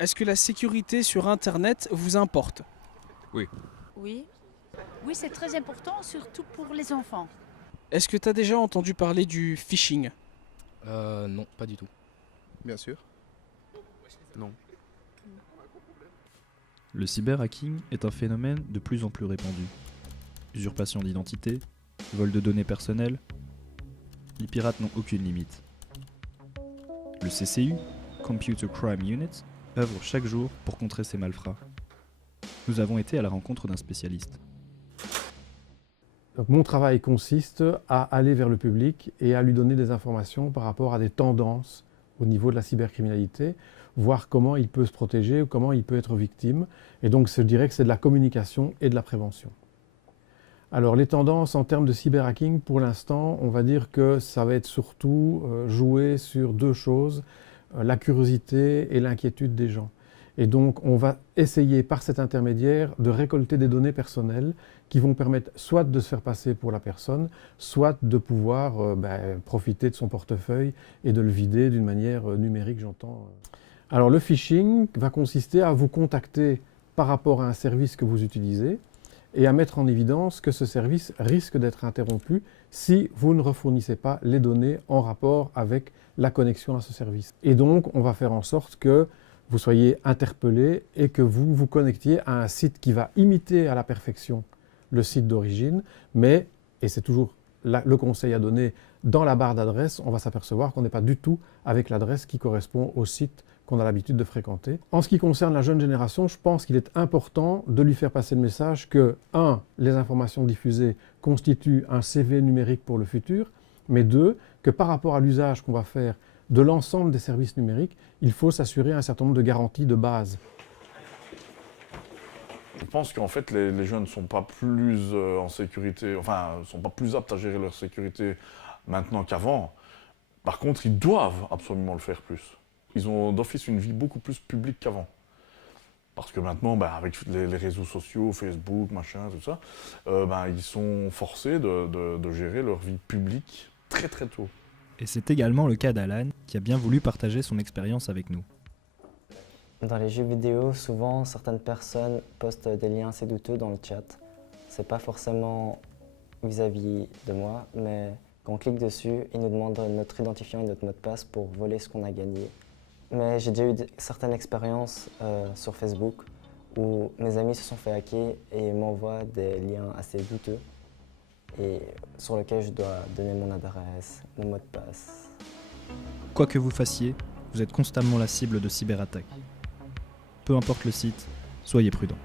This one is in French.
Est-ce que la sécurité sur Internet vous importe? Oui. Oui. Oui, c'est très important, surtout pour les enfants. Est-ce que tu as déjà entendu parler du phishing? Non, pas du tout. Bien sûr. Non. Le cyberhacking est un phénomène de plus en plus répandu. Usurpation d'identité, vol de données personnelles, les pirates n'ont aucune limite. Le CCU, Computer Crime Unit, œuvre chaque jour pour contrer ces malfrats. Nous avons été à la rencontre d'un spécialiste. Donc, mon travail consiste à aller vers le public et à lui donner des informations par rapport à des tendances au niveau de la cybercriminalité, voir comment il peut se protéger ou comment il peut être victime. Et donc, je dirais que c'est de la communication et de la prévention. Alors, les tendances en termes de cyberhacking, pour l'instant, on va dire que ça va être surtout joué sur deux choses, la curiosité et l'inquiétude des gens. Et donc, on va essayer par cet intermédiaire de récolter des données personnelles qui vont permettre soit de se faire passer pour la personne, soit de pouvoir profiter de son portefeuille et de le vider d'une manière numérique, j'entends. Alors, le phishing va consister à vous contacter par rapport à un service que vous utilisez et à mettre en évidence que ce service risque d'être interrompu si vous ne refournissez pas les données en rapport avec la connexion à ce service. Et donc, on va faire en sorte que vous soyez interpellé et que vous vous connectiez à un site qui va imiter à la perfection le site d'origine, mais, et c'est toujours le conseil à donner, dans la barre d'adresse, on va s'apercevoir qu'on n'est pas du tout avec l'adresse qui correspond au site qu'on a l'habitude de fréquenter. En ce qui concerne la jeune génération, je pense qu'il est important de lui faire passer le message que, 1, les informations diffusées constituent un CV numérique pour le futur, mais 2, que par rapport à l'usage qu'on va faire de l'ensemble des services numériques, il faut s'assurer un certain nombre de garanties de base. Je pense qu'en fait, les jeunes ne sont pas plus en sécurité, enfin, ne sont pas plus aptes à gérer leur sécurité maintenant qu'avant. Par contre, ils doivent absolument le faire plus. Ils ont d'office une vie beaucoup plus publique qu'avant. Parce que maintenant, avec les réseaux sociaux, Facebook, machin, tout ça, ils sont forcés de gérer leur vie publique très très tôt. Et c'est également le cas d'Alan, qui a bien voulu partager son expérience avec nous. Dans les jeux vidéo, souvent, certaines personnes postent des liens assez douteux dans le chat. C'est pas forcément vis-à-vis de moi, mais quand on clique dessus, ils nous demandent notre identifiant et notre mot de passe pour voler ce qu'on a gagné. Mais j'ai déjà eu certaines expériences sur Facebook où mes amis se sont fait hacker et m'envoient des liens assez douteux et sur lesquels je dois donner mon adresse, mon mot de passe. Quoi que vous fassiez, vous êtes constamment la cible de cyberattaques. Peu importe le site, soyez prudents.